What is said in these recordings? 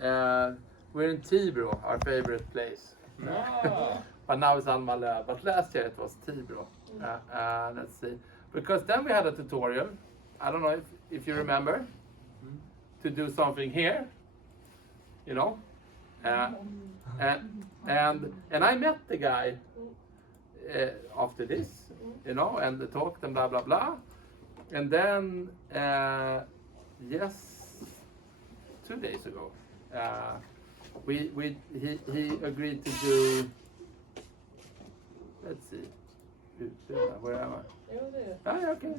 we're in Tibro, our favorite place. But now it's Alma Löv. But last year it was Tibro. Let's see. Because then we had a tutorial. I don't know if you remember. To do something here. You know. And I met the guy after this. You know, and talked and blah blah blah. And then, yes, 2 days ago, he agreed to do. Let's see, where am I? Okay.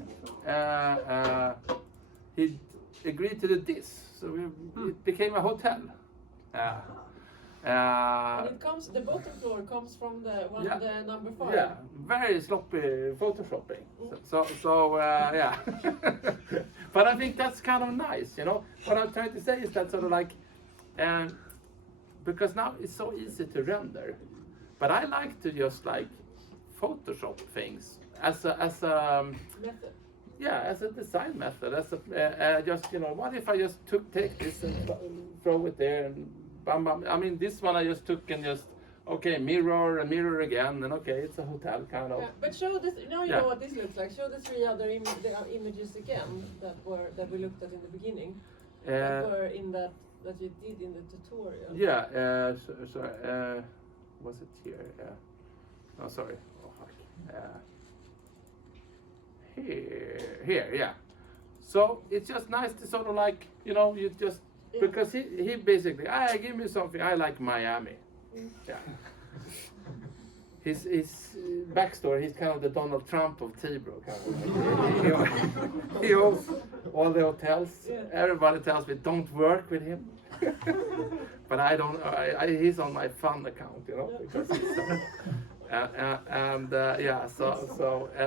He agreed to do this, so it became a hotel. And it comes. The bottom floor comes from the number 5. Yeah, very sloppy photoshopping. So yeah. But I think that's kind of nice, you know. What I'm trying to say is that sort of like, because now it's so easy to render, but I like to just like Photoshop things as a Method. Yeah, as a design method, as a just, you know, what if I just take this and throw it there and bam bam. I mean, this one I just took and just mirror and mirror again, and it's a hotel kind of. Yeah, but show this. You know what this looks like. Show the 3 other images again that we looked at in the beginning. That were in that you did in the tutorial. Yeah. Sorry. Was it here? No, sorry. Oh fuck. Here. Yeah. So it's just nice to sort of like, you know, you just. Because he basically, give me something. I like Miami. Yeah. His backstory, he's kind of the Donald Trump of Tibro. Kind of. He owns all the hotels. Yeah. Everybody tells me don't work with him. But I don't. He's on my fun account, you know, because he's.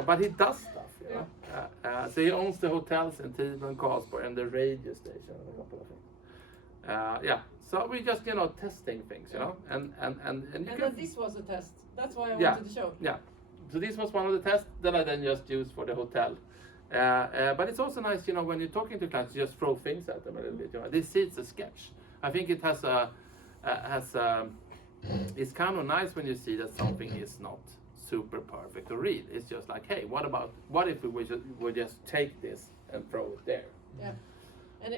But he does stuff, you know. So he owns the hotels in Tibro and Karlsborg and the radio station and a couple of things. So we just, you know, testing things, you know, and this was a test. That's why I wanted to show. Yeah. So this was one of the tests that I then just used for the hotel. But it's also nice, you know, when you're talking to clients, you just throw things at them a little bit. You know, this is a sketch. I think it has it's kind of nice when you see that something is not super perfect or real. It's just like, hey, what if we would just take this and throw it there? Yeah.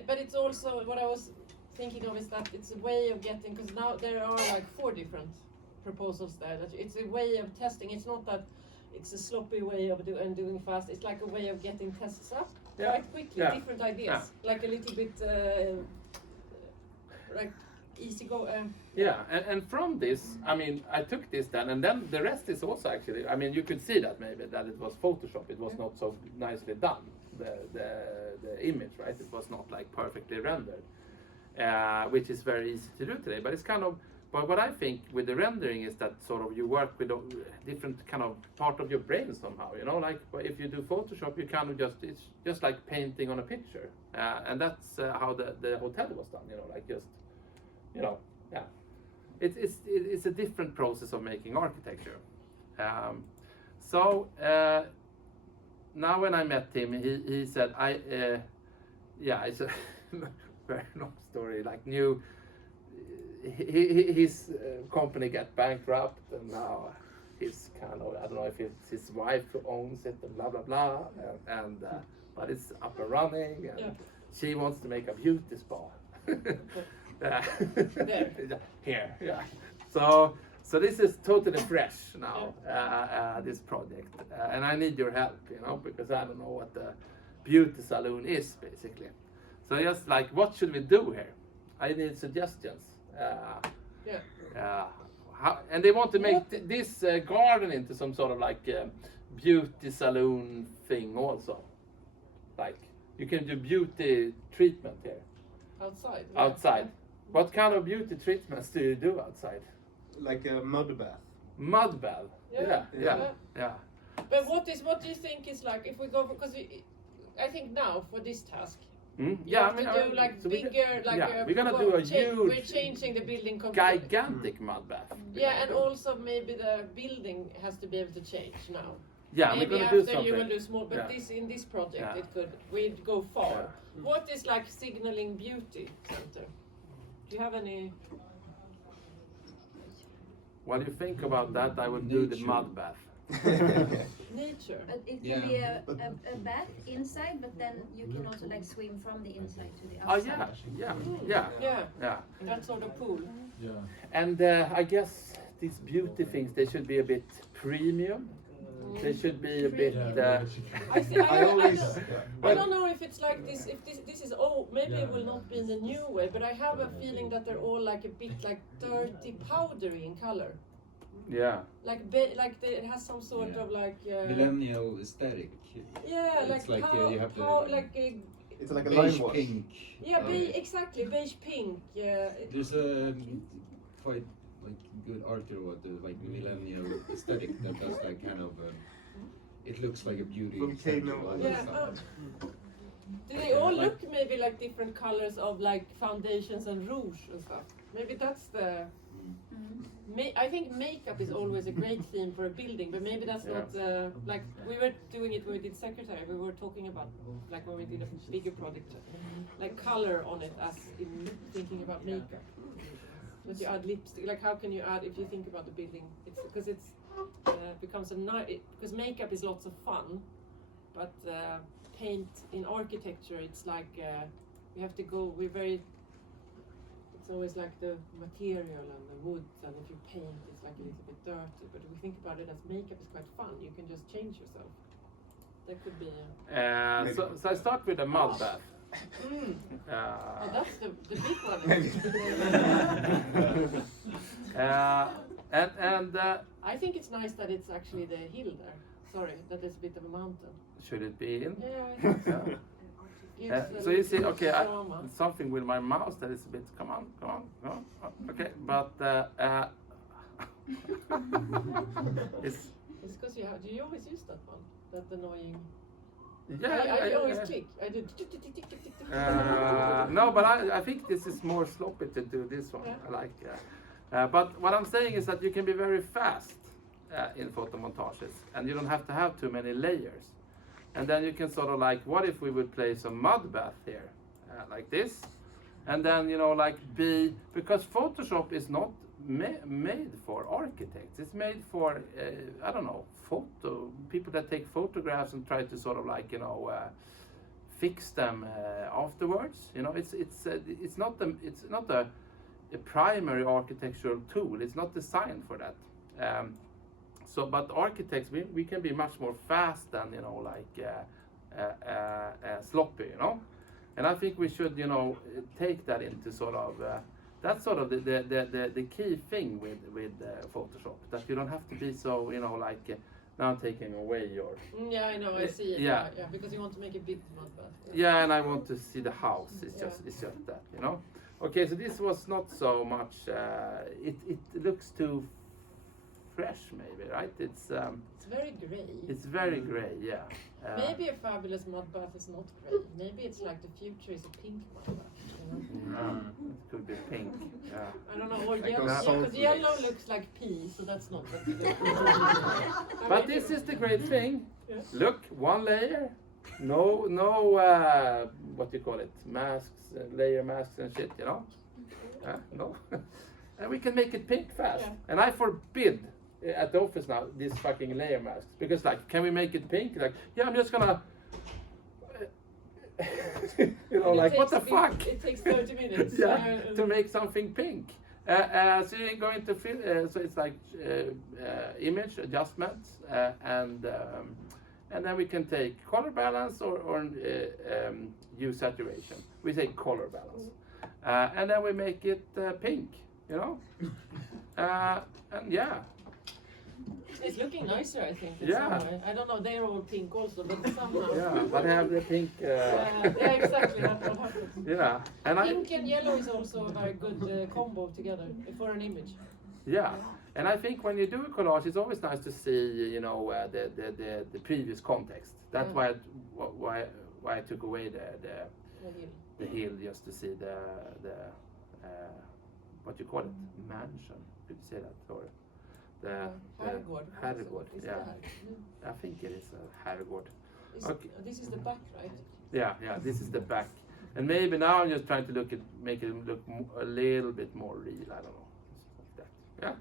But it's also what I was thinking of is that it's a way of getting, because now there are like 4 different proposals there. That it's a way of testing. It's not that it's a sloppy way of doing fast. It's like a way of getting tests up quite quickly. Yeah. Different ideas, like a little bit like easy go. And from this, I mean, I took this then, and then the rest is also actually. I mean, you could see that maybe that it was Photoshop. It was not so nicely done. The image, right? It was not like perfectly rendered, which is very easy to do today. But it's kind of. But what I think with the rendering is that sort of you work with a different kind of part of your brain somehow. You know, like if you do Photoshop, you kind of it's just like painting on a picture, and that's how the hotel was done. You know, like just. You know, yeah, it's a different process of making architecture. Now when I met him, he said, it's a very long story. Like his company got bankrupt, and now he's kind of, I don't know if it's his wife who owns it, and blah blah blah, but it's up and running, and she wants to make a beauty spa. Here, yeah. So this is totally fresh now, this project, and I need your help, you know, because I don't know what the beauty salon is basically. So just like, what should we do here? I need suggestions. And they want to make this garden into some sort of like beauty salon thing also. Like you can do beauty treatment here. Outside. Outside. What kind of beauty treatments do you do outside? Like a mud bath. Mud bath. Yeah. But what do you think is like if we go because I think now for this task. Do like so bigger, we're gonna do a huge. We're changing the building. Gigantic mud bath. Yeah, and also maybe the building has to be able to change now. Yeah, maybe we're gonna after do something. you will do small, but in this project we'd go far. What is like signaling beauty center? Do you have any? While you think about that, I would do the Nature. mud bath. Nature. But it can Yeah. be a bath inside, but then you can also like swim from the inside to the Oh outside. Yeah, yeah. that sort of pool. And I guess these beauty things, they should be a bit premium. They should be a bit. I think I always. I don't know if it's like this. If this is maybe it will not be in the new way, but I have a feeling that they're all like a bit like dirty, powdery in color. Yeah. Like it has some sort Yeah. of like. Millennial aesthetic. Yeah, It's like, you have the like a, It's like a beige lime wash. pink. yeah, exactly beige pink. Yeah. There's a quite like good artist what the like millennial aesthetic that does that kind of. It looks like a beauty. From center Kano. all the Yeah. time. Do they all look maybe like different colors of like foundations and rouge and stuff? Maybe that's the. I think makeup is always a great theme for a building, but maybe that's not like we were doing it when we did secretary. We were talking about like when we did a bigger project, like color on it as in thinking about makeup. That you add lipstick. Like how can you add if you think about the building? It's because it's becomes a nice because makeup is lots of fun, but paint in architecture it's like we have to go. We're very. It's always like the material and the wood, and if you paint, it's like a little bit dirty. But if we think about it as makeup is quite fun, you can just change yourself. That could be. So I start with a mud bath. Oh, that's the big one. I think it's nice that it's actually the hill there. Sorry, that is a bit of a mountain. Should it be in? Yeah, I think so. So you see, okay, drama. something with my mouse that is a bit. Come on. Okay, but it's. It's because you have. Do you always use that one? That annoying. Yeah, I always click. I do. Tick, tick, tick, tick, tick, tick. No, but I think this is more sloppy to do this one. Yeah. I like. But what I'm saying is that you can be very fast in photomontages, and you don't have to have too many layers. And then you can sort of like, what if we would place a mud bath here, like this, and then like because Photoshop is not made for architects. It's made for I don't know, people that take photographs and try to sort of like fix them afterwards. It's not a primary architectural tool. It's not designed for that. But architects, we can be much more fast than sloppy, and I think we should take that into sort of that's sort of the key thing with Photoshop, that you don't have to be so now I'm taking away your Yeah, I know. I see it. Yeah. Yeah, because you want to make a big mud bath. yeah, and I want to see the house. It's just that Okay, so this was not so much. It looks too fresh, maybe, right? It's very grey. It's very grey, yeah. Maybe a fabulous mud bath is not grey. Maybe it's like the future is a pink mud bath. It could be pink. Yeah. I don't know. Or Like yellow, those because salt yellow flakes. looks like pea, so that's not what we do. But this is the great thing. Yeah. Look, one layer. No, what do you call it? Masks, layer masks and shit. No. And we can make it pink fast. Yeah. And I forbid at the office now these fucking layer masks, because can we make it pink? Yeah, I'm just gonna. What the fuck? It takes 30 minutes. Yeah, to make something pink. So you're going to fill. So it's like image adjustments, and then we can take color balance or hue saturation. We say color balance, and then we make it pink. And yeah. It's looking nicer, I think. In Yeah. some way. I don't know. They're all pink also, but somehow. Yeah, but have the pink. Yeah, exactly. That's what happens. Yeah, and Pink and yellow is also a very good combo together for an image. Yeah, and I think when you do a collage, it's always nice to see, the previous context. That's Yeah. why I took away the hill, just to see the what you call it, mansion. Could you say that, or the Herrgård. herrgård? Is Yeah, that- I think it is a herrgård. is- Okay. This is the back, right? Yeah, this is the back. And maybe now I'm just trying to make it look a little bit more real. I don't know, like that. Yeah.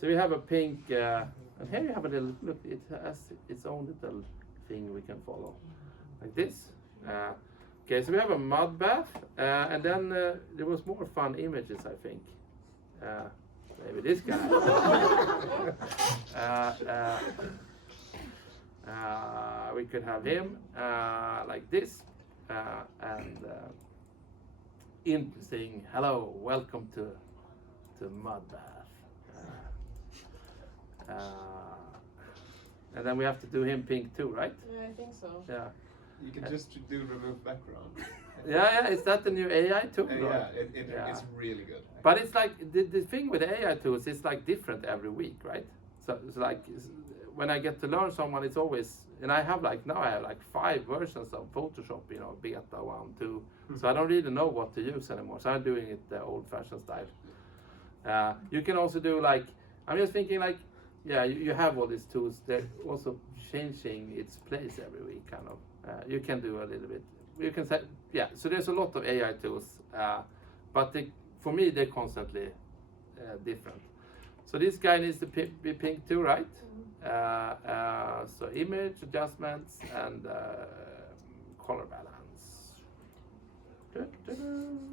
So we have a pink, and here you have a little look. It has its own little thing we can follow, like this. Okay, so we have a mud bath, and then there was more fun images, I think. Maybe this guy. We could have him like this, and saying hello, welcome to mud bath. And then we have to do him pink too, right? Yeah, I think so. Yeah. You can just do remove background. Yeah. Is that the new AI tool? Yeah, Yeah. it's really good. But it's like the thing with AI tools, it's like different every week, right? So it's like when I get to learn someone, it's always, and I have like 5 versions of Photoshop, beta 1, 2. So I don't really know what to use anymore. So I'm doing it the old-fashioned style. You can also do like, I'm just thinking like, yeah, you have all these tools. They're also changing its place every week, kind of. You can do a little bit. You can say, yeah. So there's a lot of AI tools, but for me they're constantly different. So this guy needs to be pink too, right? So image adjustments and color balance,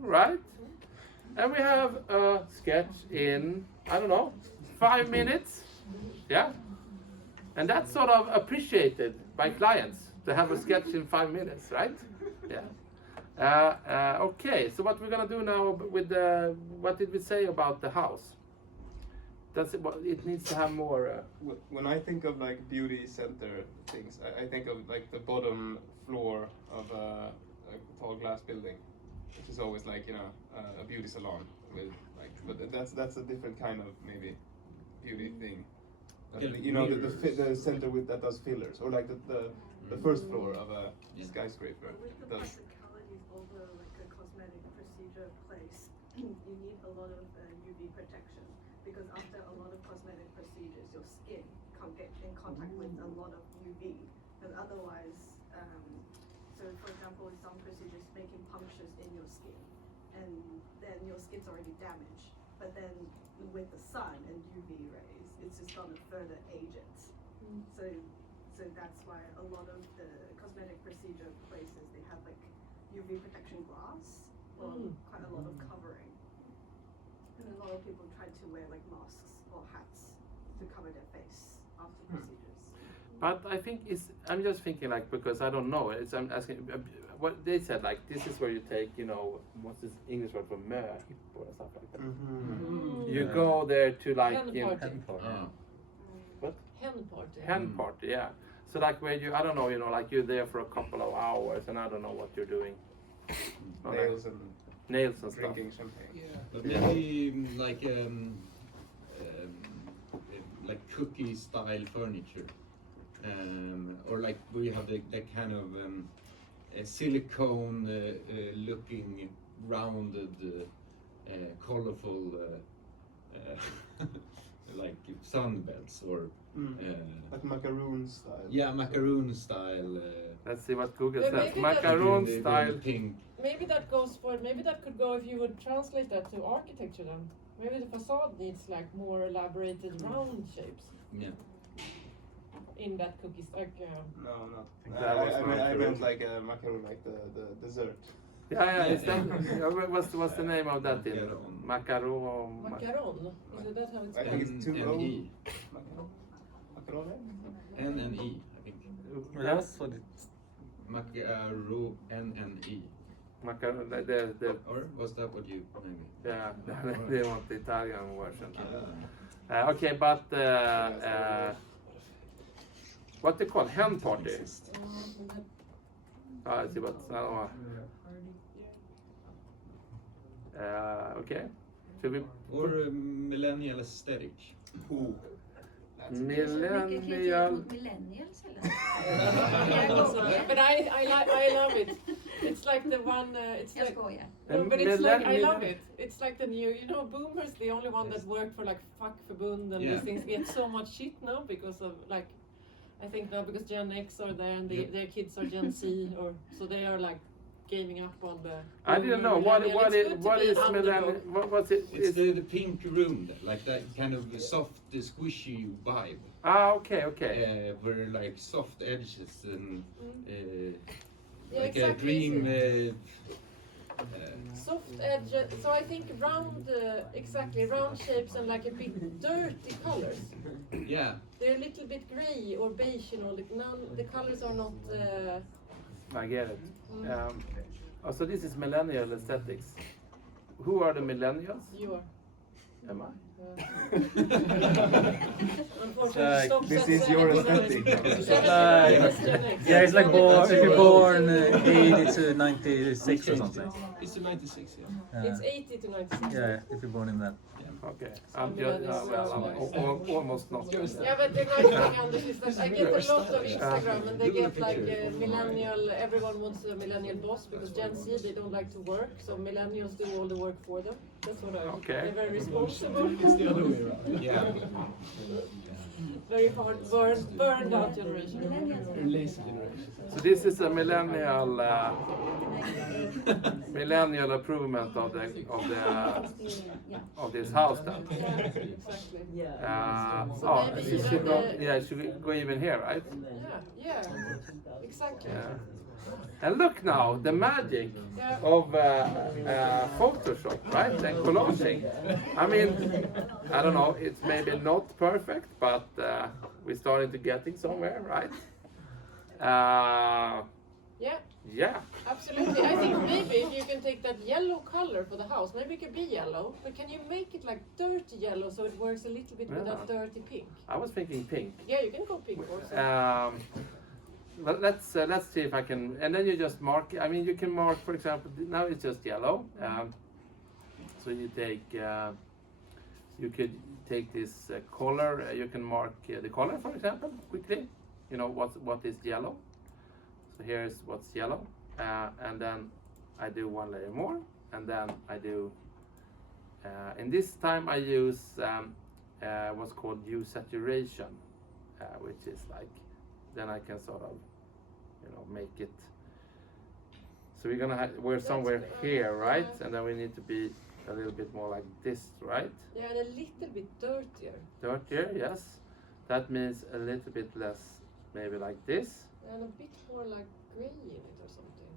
right? And we have a sketch in, I don't know, 5 minutes. Yeah, and that's sort of appreciated by clients to have a sketch in 5 minutes, right? Yeah. Okay, so what we're gonna do now with what did we say about the house? It needs to have more. When I think of like beauty center things, I think of like the bottom floor of a tall glass building, which is always like a beauty salon with like. But that's a different kind of maybe beauty thing. But, the center that does fillers, or like the first floor of a skyscraper. With the practicalities of like a cosmetic procedure place, you need a lot of UV protection, because after a lot of cosmetic procedures, your skin can't get in contact with a lot of UV, because otherwise, so for example, in some procedures making punctures in your skin, and then your skin's already damaged, but then with the sun and UV rays, it's just gonna further age it. So that's why a lot of the cosmetic procedure places, they have like UV protection glass or quite a lot of covering. And a lot of people try to wear like masks or hats to cover their face after procedures. But I think I'm just thinking like, because I don't know, I'm asking, what they said, like this is where you take, what's this English word for hippo or stuff like that. You go there to like, Hen party. What? Hen party. Hen party, yeah. So like where you, I don't know, like you're there for a couple of hours and I don't know what you're doing. Nails and stuff. Drinking champagne. Yeah. But maybe like cookie style furniture, or like we have that kind of silicone looking rounded, colorful, like sunbeds or. Like macaroon style. Yeah, macaroon style. Let's see what Google Yeah, says. maybe Macaroon the style. pink. Maybe that could go if you would translate that to architecture then. Maybe the facade needs like more elaborated round shapes. Yeah. In that cookies, like. No, not. That was I meant like a macaroon, like the dessert. Yeah, it's that. What's the name of that? Macaron. Macaron. Macaron. Is that how it's I spelled? think it's 2 O. N-E. Macaron. N-N-E, I think. That's what it. Macaro N-N-E. Macaron. The Or was that what you maybe? yeah, they want the Italian version. Yeah. Okay, but what they call hen party? I see what. Okay. Should we? Or millennial aesthetic. Ooh. Millennial. Millennials eller? But I love it. It's like the one. It's Jag like. skojar. No, but it's like I love it. It's like the new, boomers. The only one that worked for like fackförbund and these things get so much shit now because of like, I think now because Gen X are there and their kids are Gen Z, or so they are like giving up on the. I didn't know what millennial. is It's good to what be is underdog. millennial. What's it? It's the pink room, like that kind of soft, squishy vibe. Okay, okay. Where like soft edges and Yeah, like exactly. a dream. Soft edges. So I think round, exactly round shapes and like a bit dirty colors. Yeah. They're a little bit grey or beige, you know. The colors are not. I get it. So this is millennial aesthetics. Who are the millennials? You are. Am I? Unfortunately, stop this at is your 70. aesthetic. 70 is Gen X. Yeah, it's like It's if you're 80 born to 80 to 96 or something. It's a 96, yeah. It's 80 to 96. Yeah, if you're born in that. Okay. So I'm just millennials are almost not. Yeah, but the nice thing on this is that I get a lot of Instagram and they get like millennial, everyone wants a millennial boss because Gen Z, they don't like to work, so millennials do all the work for them. That's what I Okay. They're very responsible. It's the other way around. Yeah. Very hard, burned out generation. Millennials. Lazy generation. So this is a millennial improvement of this house then. Yeah, exactly. Oh, maybe she even should go. the- Yeah, should we go even here, right? Yeah, exactly. Yeah. And look now, the magic Yeah. of Photoshop, right? And collaging. I mean, I don't know, it's maybe not perfect, but we're starting to getting somewhere, right? Yeah, Yeah. absolutely. I think maybe if you can take that yellow color for the house, maybe it could be yellow, but can you make it like dirty yellow so it works a little bit with that dirty pink? I was thinking pink. Yeah, you can go pink also. But let's see if I can, and then you just mark. I mean, you can mark, for example, now it's just yellow. So you take, you could take this color. You can mark the color, for example, quickly. You know what is yellow. So here's what's yellow, and then I do one layer more, and then I do. And this time I use what's called hue saturation, which is like, then I can sort of, make it. So we're gonna we're somewhere good. here, right? Yeah. And then we need to be a little bit more like this, right? Yeah, and a little bit dirtier. Dirtier, yes. That means a little bit less, maybe like this. And a bit more like grey in it or something.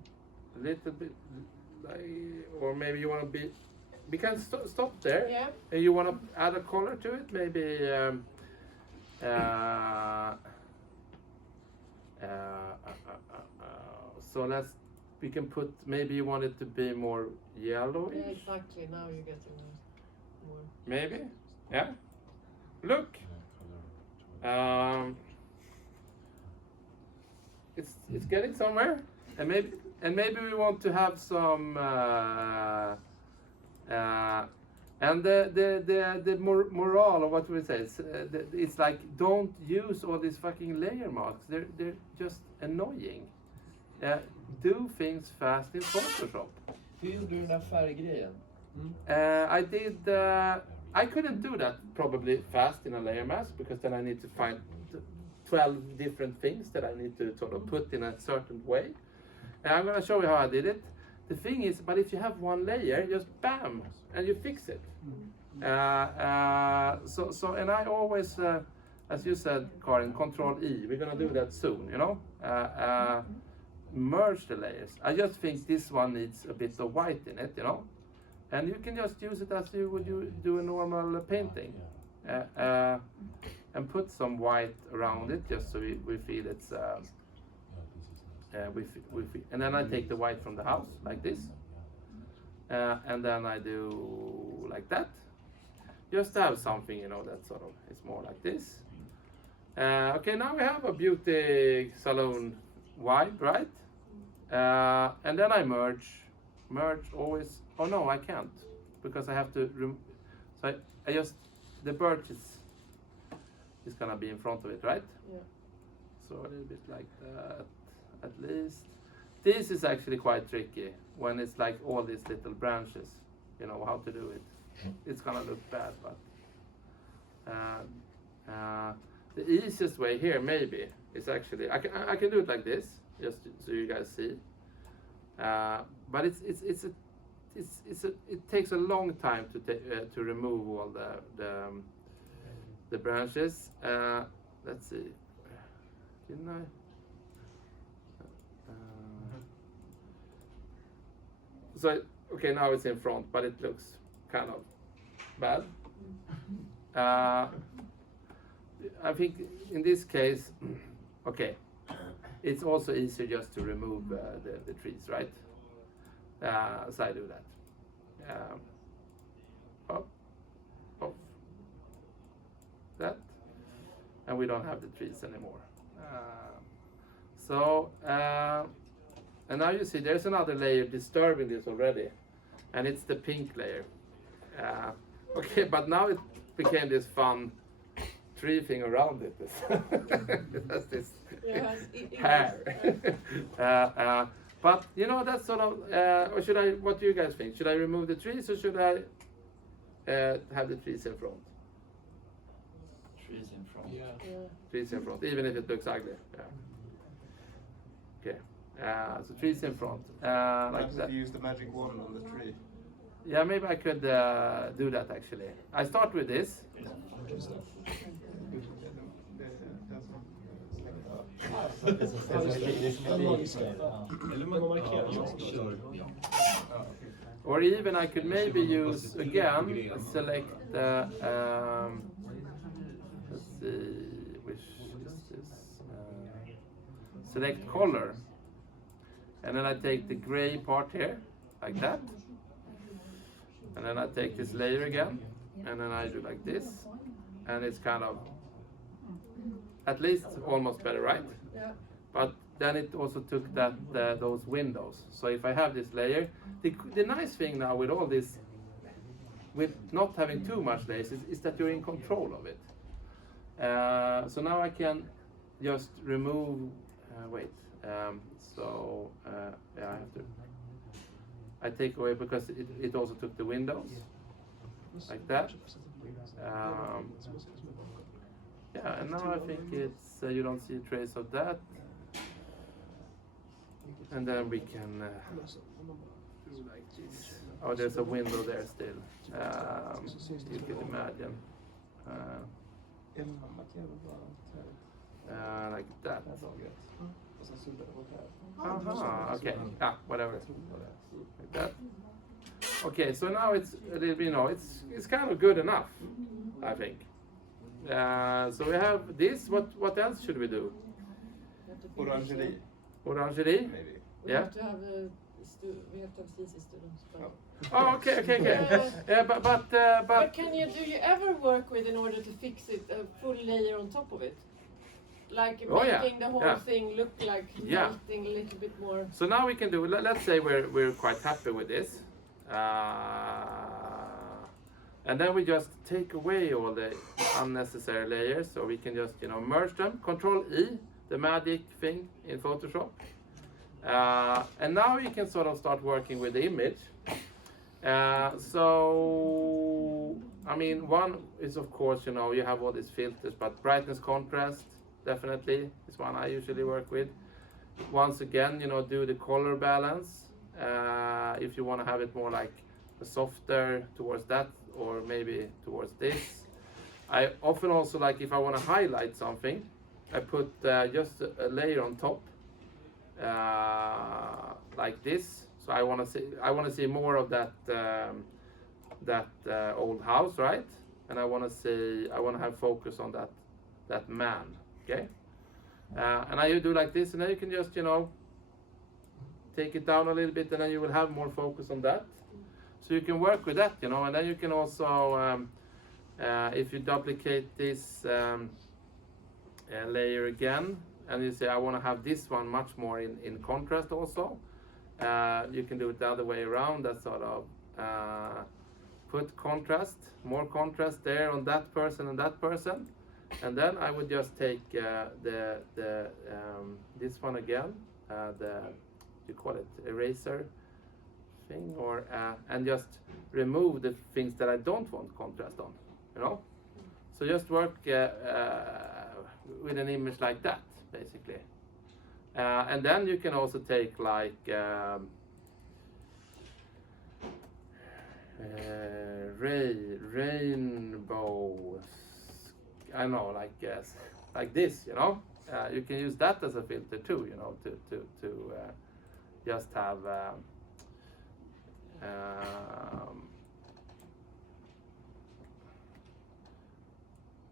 A little bit, like, or maybe you want to be. We can stop there. Yeah. And you want to add a color to it, maybe. So we can put, maybe you want it to be more yellowish. Yeah, exactly. Now you're getting more. Maybe, yeah. Look, it's getting somewhere, and maybe we want to have some. And the morale, or what we say, it's like, don't use all these fucking layer marks. They're just annoying. Do things fast in Photoshop. Hur gjorde du den där färggrejen? I did. I couldn't do that probably fast in a layer mask because then I need to find 12 different things that I need to sort of put in a certain way. And I'm gonna show you how I did it. The thing is, but if you have one layer, just bam, and you fix it. So and I always, as you said, Karin, Control E. We're gonna do that soon. Merge the layers. I just think this one needs a bit of white in it, and you can just use it as you would do a normal painting, and put some white around it just so we feel it's. And then I take the white from the house like this, and then I do like that, just to have something that sort of is more like this. Okay, now we have a beauty salon vibe, right? And then I merge always. Oh no, I can't because I have to. So I just, the birch is gonna be in front of it, right? Yeah. So a little bit like that. At least this is actually quite tricky when it's like all these little branches, how to do it. It's gonna look bad, but the easiest way here maybe is actually I can do it like this, just so you guys see. But it takes a long time to remove all the branches. Let's see, didn't I? So okay, now it's in front, but it looks kind of bad. I think in this case, okay, it's also easier just to remove the trees, right? So I do that. Up, off, that, and we don't have the trees anymore. And now you see there's another layer disturbing this already, and it's the pink layer. Okay, but now it became this fun tree thing around it. It has this hair. But you know, that's sort of, or should I, what do you guys think? Should I remove the trees or should I have the trees in front? Trees in front. Yeah. Trees in front, even if it looks ugly. Yeah. Okay, so trees in front, like Perhaps that. if you use the magic wand on the tree. Yeah, maybe I could do that actually. I start with this. Or even I could maybe use again, select let's see, which is this? Select color. And then I take the gray part here, like that. And then I take this layer again, and then I do like this. And it's kind of, at least almost better, right? Yeah. But then it also took those windows. So if I have this layer, the nice thing now with all this, with not having too much layers, is that you're in control of it. So now I can just remove, yeah, I have to, I take away because it also took the windows, like that. Yeah, and now I think it's, you don't see a trace of that. And then we can do like this. Oh, there's a window there still. You can imagine. Like that. Okay. Whatever. Like that. Okay, so now it's a little bit, it's kind of good enough, I think. So we have this. What else should we do? Orangerie, Orangerie? maybe. We Yeah. have to have thesis students. But Oh, okay. Yeah, But do you ever work with, in order to fix it, a full layer on top of it? Like Oh, yeah. making the whole Yeah. thing look like Yeah. melting a little bit more. So now we can do. Let's say we're quite happy with this, and then we just take away all the unnecessary layers, so we can just merge them. Control E, the magic thing in Photoshop, and now you can sort of start working with the image. So I mean, one is of course you have all these filters, but brightness, contrast, definitely is one I usually work with. Once again, do the color balance. If you want to have it more like a softer towards that, or maybe towards this. I often also like, if I want to highlight something, I put just a layer on top, like this. So I want to see more of that old house, right? And I want to have focus on that man. Okay. And I do like this, and then you can just take it down a little bit, and then you will have more focus on that. So you can work with that, and then you can also, if you duplicate this layer again, and you say I want to have this one much more in contrast also, you can do it the other way around. That sort of put more contrast there on that person and that person, and then I would just take this one again, you call it eraser thing, or and just remove the things that I don't want contrast on, So just work with an image like that, basically. And then you can also take like rainbow. I don't know, like this, you know. You can use that as a filter too, you know, to just have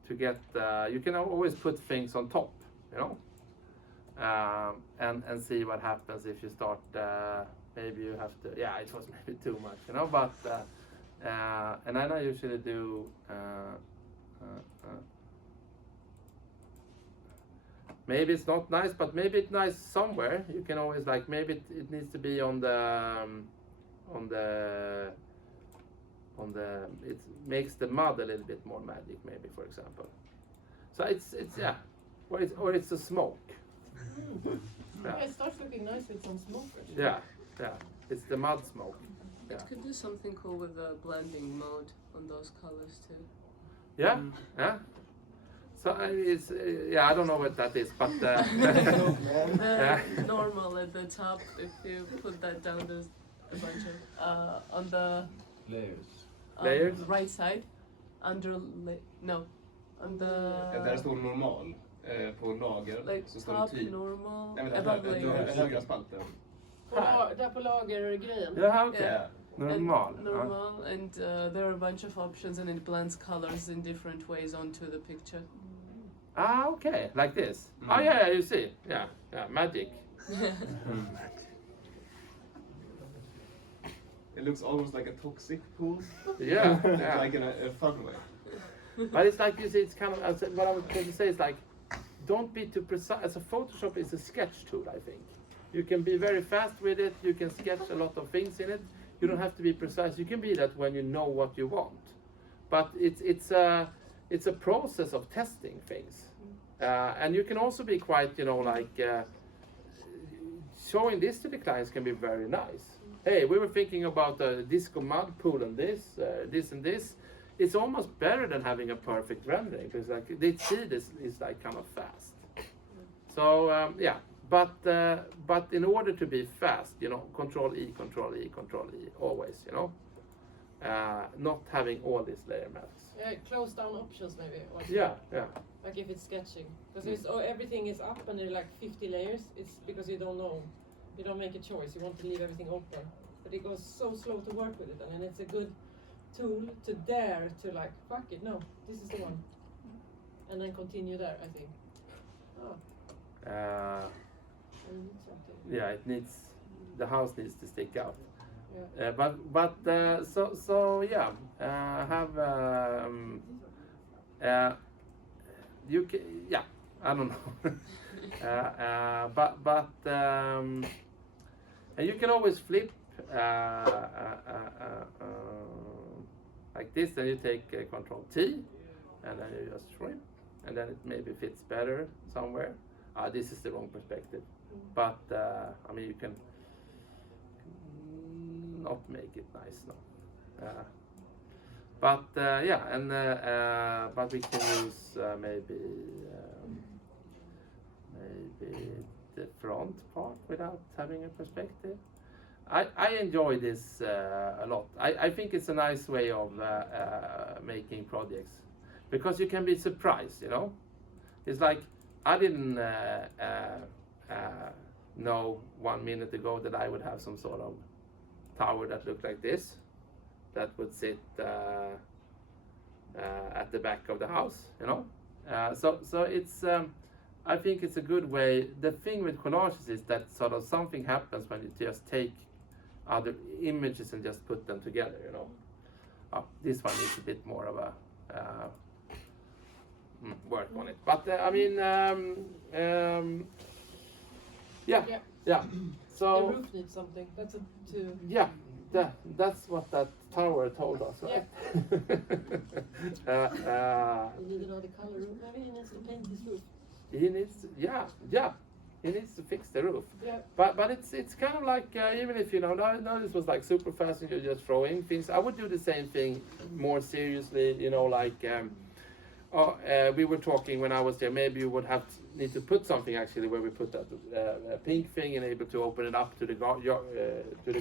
to get. You can always put things on top, you know, and see what happens if you start. Maybe you have to. Yeah, it was maybe too much, you know, but and then I usually do. Maybe it's not nice, but maybe it's nice somewhere. You can always like maybe it needs to be on the it makes the mud a little bit more magic, maybe, for example. So it's yeah, or it's a smoke. Yeah, it starts looking nice with some smoke. Actually. Yeah, it's the mud smoke. Yeah, It could do something cool with the blending mode on those colors too. yeah, yeah. So it's yeah, I don't know what that is, but The yeah. normal at the top, if you put that down, there's a bunch of on the Layers. Layers? right side, under no, on the Där står normal på lager. like Så står top det typ. normal Nej, men above den layers. högra spalten. Där på lagergrejen. Yeah, okay. Yeah. Normal. And normal, and there are a bunch of options, and it blends colors in different ways onto the picture. Ah, okay, like this. Mm. Oh yeah, you see. Yeah, magic. It looks almost like a toxic pool. Yeah, yeah. Like in a fun way. But it's like you see, it's kind of what I was going to say is like, don't be too precise. As a Photoshop is a sketch tool, I think. You can be very fast with it. You can sketch a lot of things in it. You don't have to be precise. You can be that when you know what you want. But it's a process of testing things, and you can also be quite, you know, like showing this to the clients can be very nice. Hey, we were thinking about a disco mud pool and this and this. It's almost better than having a perfect rendering because like they see this is like kind of fast. So yeah, but in order to be fast, you know, Control E, Control E, Control E, always, you know, not having all these layer maps. Yeah, close down options maybe. Or Yeah, yeah. Like if it's sketching, because everything is up and there are like 50 layers. It's because you don't know, you don't make a choice. You want to leave everything open, but it goes so slow to work with it, and then it's a good tool to dare to like fuck it. No, this is the one, and then continue there. I think. Oh, I need something. Yeah, it needs the house needs to stick out. Yeah. But so yeah, have you can yeah, I don't know. But and you can always flip like this, then you take Control T, and then you just shrink, and then it maybe fits better somewhere. This is the wrong perspective, but I mean you can not make it nice now. But yeah, and but we can use maybe the front part without having a perspective. I enjoy this a lot. I think it's a nice way of making projects because you can be surprised, you know. It's like I didn't know 1 minute ago that I would have some sort of tower that looked like this, that would sit at the back of the house, you know. So it's I think it's a good way. The thing with collages is that sort of something happens when you just take other images and just put them together, you know. This one needs a bit more of a work on it, but I mean yeah. So The roof needs something. That's to. yeah, that's what that tower told us, right? You need another color roof. Maybe he needs to paint his roof. He needs, he needs to fix the roof. Yeah. But it's kind of like even if you know now this was like super fast and you just throw in things. I would do the same thing more seriously. You know, like we were talking when I was there. Maybe you would have need to put something actually where we put that pink thing and able to open it up to the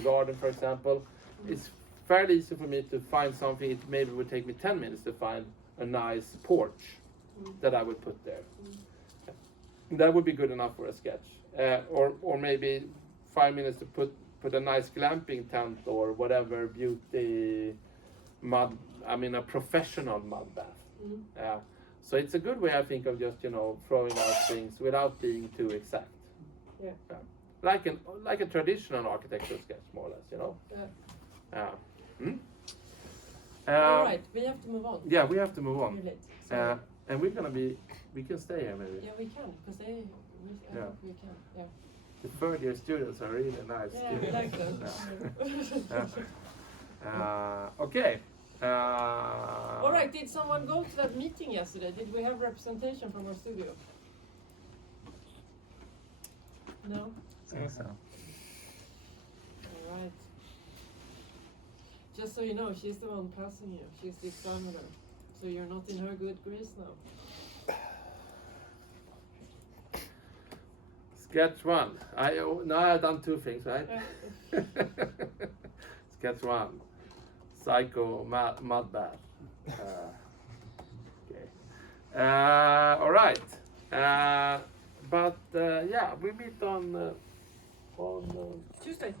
garden, for example. It's fairly easy for me to find something. It maybe would take me 10 minutes to find a nice porch that I would put there. That would be good enough for a sketch. Or maybe 5 minutes to put a nice glamping tent or whatever beauty mud. I mean, a professional mud bath. So it's a good way, I think, of just throwing out things without being too exact. Yeah. Like a traditional architectural sketch, more or less, Yeah. All All right, we have to move on. Yeah, we have to move on. We're late. Sorry. And we can stay here maybe. Yeah, we can, because I think we can. Yeah. The third year students are really nice. Yeah, we like them. Okay. All right. Did someone go to that meeting yesterday? Did we have representation from our studio? No. I think so. All right. Just so you know, she's the one passing you. She's the examiner. So you're not in her good grace now. Sketch 1. Now I've done 2 things, right? Sketch 1. Psycho mud bath. Okay. All right. But yeah, we meet on Tuesday.